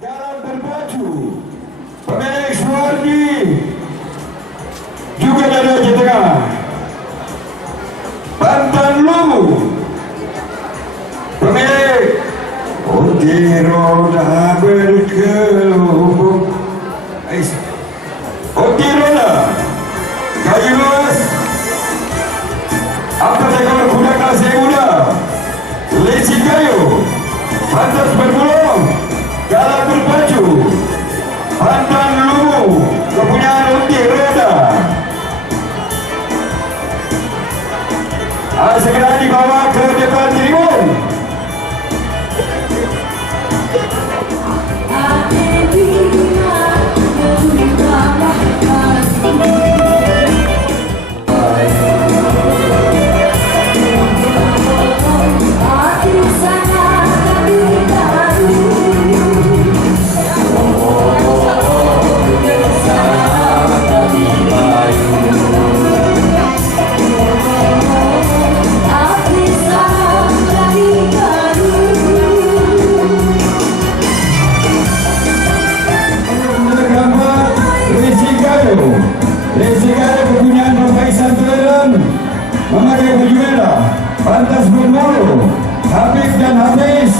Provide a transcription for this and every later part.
Dalam berbaju pemilik Suwardi juga dari Aceh Tengah, Bantan Lumu pemilik Kunti Roda berkelubung Kunti Roda Kayu Luas apa ekor kuda kelas yang muda Leci Kayu pantas berbulung dalam berbaju Bantan Lumu kepunyaan Kunti Roda segera dibawa ke depan tribun. Memakai baju merah, pantas berbulu, Habib dan Hafiz.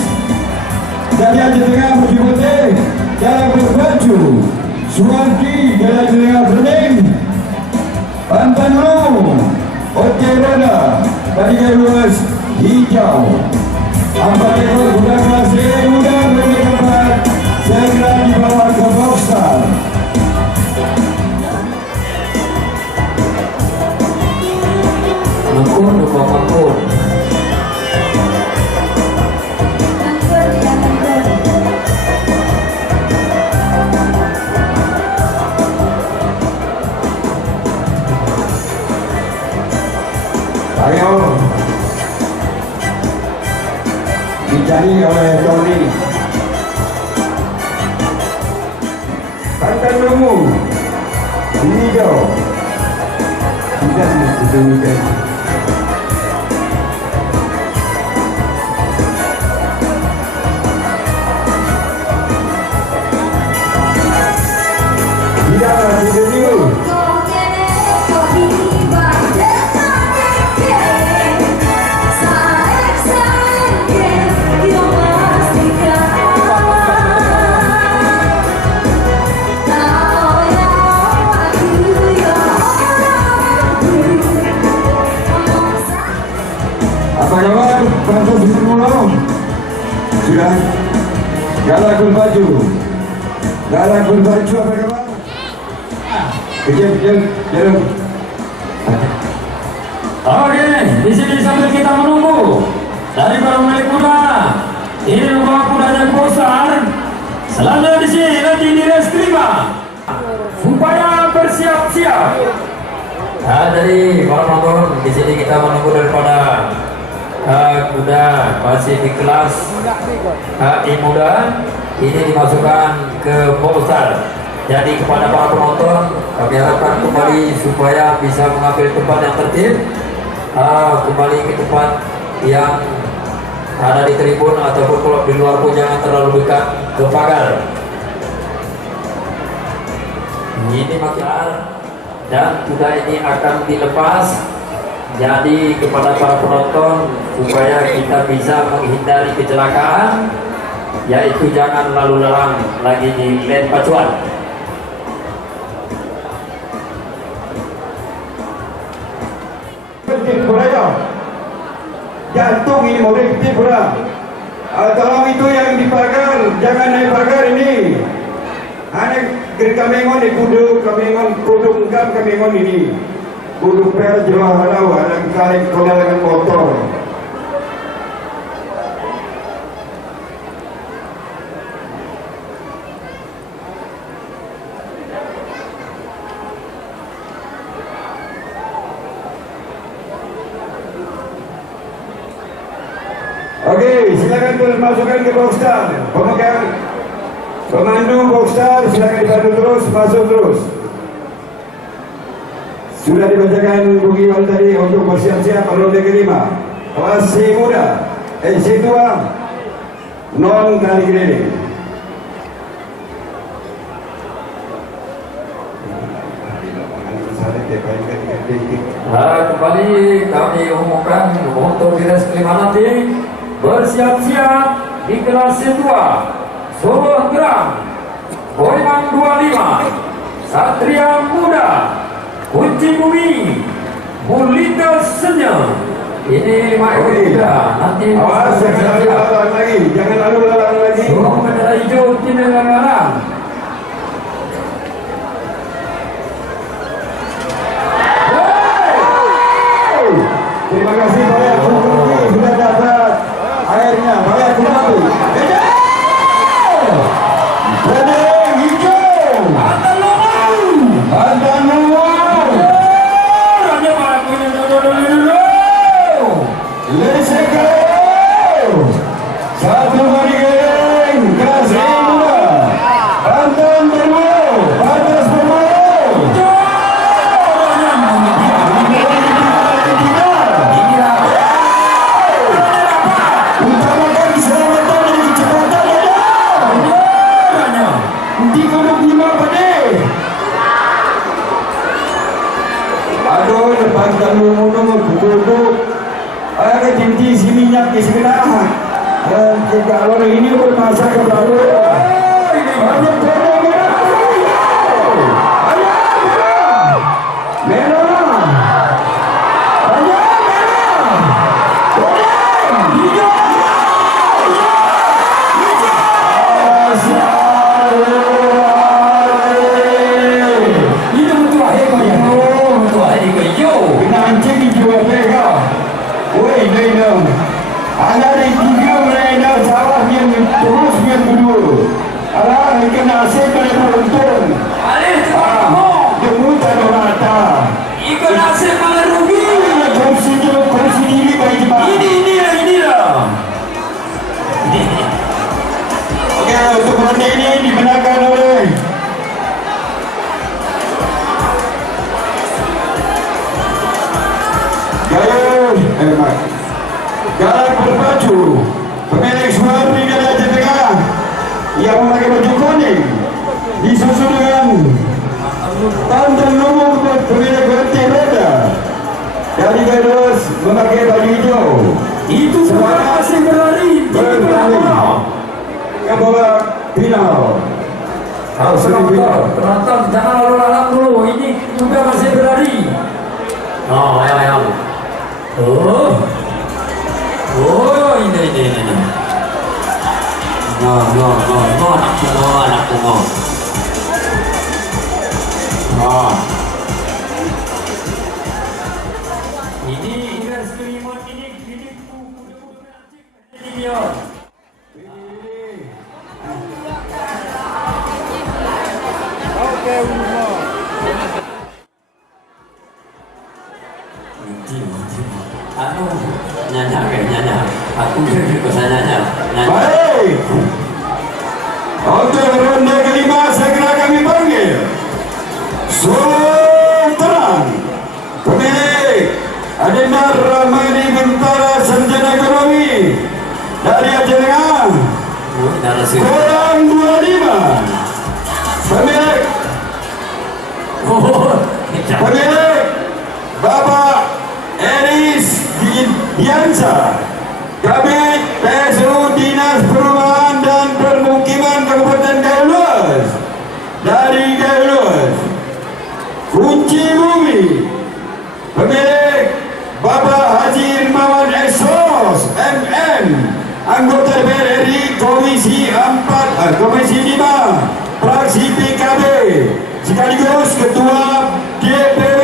Dari Aceh Tengah baju putih, dalam berbaju Suwardi dari Aceh Tengah bening, Bantan Lumu, Kunti Roda dari Kayu Luas hijau. 4 ekor kuda kelas yang muda berdekat segera dibawa ke boxer. Ampun. Ayo dicari oleh Tony Bantan Lumu hijau tidak betul-betul. Apa kabar? Pantas berbulung sudah galakul baju apa kabar? Kejam jarum. Oke, di sini sambil kita menunggu dari para pemilik kuda. Ini rumah kudanya besar. Selanjutnya di sini nanti direstrimah supaya bersiap-siap. Nah, dari para penonton di sini kita menunggu daripada kuda masih di kelas HI muda ini dimasukkan ke boxer. Jadi kepada para penonton kami harapkan kembali supaya bisa mengambil tempat yang tertib, kembali ke tempat yang ada di tribun ataupun kalau di luar pun jangan terlalu dekat ke pagar. Ini makiar dan kuda ini akan dilepas. Jadi kepada para penonton supaya kita bisa menghindari kecelakaan, yaitu jangan lalu lalang lagi di lane pacuan. Jantung ini mau dikit pula. Tolong itu yang di pagar, jangan naik pagar ini. Hanya kamengon di kudu, kamengon kudu engkam kamengon ini. Kudu per jemaah halau ada kali kola dengan motor. Oke, silakan terus masukkan ke boxer. Pemegang pemandu boxer silakan dibantu terus, masuk terus. Sudah dibacakan bukiwan tadi untuk bersiap-siap ronde kelima. Kelas C muda, C tua, non kali keliling. terima nanti bersiap-siap di kelas kedua Solo Gerang Goemang 25 Satria Muda Kunci Bumi Mulita Senya. Ini 5 ekor kuda nanti Awas, jangan lalu-lalang lagi. Jangan lalu-lalang lagi. Solo bendera hijau tidak larang. Terima kasih banyak sudah dapat airnya banyak kembali. Bening hijau. Bantan luar. Hanya para punya Leseko. Satu kali geng kasih muda. Bantan bermau. Batas bermau. Utamakan keselamatan dan kecepatan ada. Di kodok 5 pada. Aduh, lepas kamu ngomong kuku-kuku. Ayah tinti si minyak di sebelah. Kalau ini bermasa ke baru. Banyak kodok merah. Merah. Merah. Banyak merah. Kodok. Hijau. Itu betul air kau ya. Betul air kau hijau. Kena anjing dijual mereka. Woi, Lena. Anak di tiga Lena sawah yang terus yang kedua. Alah, kena asyik pada beruntung. Alih kamu. Jemut ada rata. Ikut nasib malah rugi. Kursi diri baik cepat. Inilah. Okey, untuk ronde ini dimenangkan oleh Galak berbaju pemilik Suhardi Gajah Tengah yang memakai baju kuning disusul dengan Tantan Lumur pemilik berhenti roda dari Gados memakai baju hijau. Itu sudah masih berlari. Ke babak final. Harus Penonton jangan lalu-lalang dulu. Ini juga masih berlari. Oh, ayo. Oh, ini. No, anakku. Ini eksperimen ini dia. Anu, nyanyi. Aku bisa nyanyi. Baik. Untuk ronde kelima segera kami panggil Sultan pemilik Ademar Ramadi Bentara Sarjana Ekonomi dari Aceh Tengah. Kurang 25. Pemilik Bapak Eris Diansa, Kabid PSU Dinas Perumahan dan Permukiman Kabupaten Galuas dari Galuas. Kunci Bumi pemilik Bapak Haji Irmawan Esos MM, anggota DPR RI Komisi 4 Komisi 5 fraksi PKB sekaligus Ketua DPW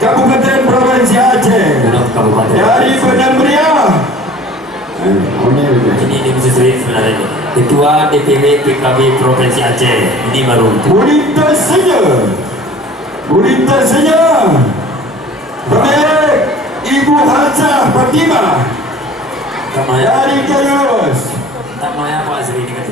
Kabupaten Provinsi Aceh dari Bandar Meriah. Ini bisa sulit sebenarnya. Ketua DPW PKB Provinsi Aceh. Ini baru. Burita Senya pemilik Ibu Hajah Fatimah dari Galuas. Tak mau apa sih ini kata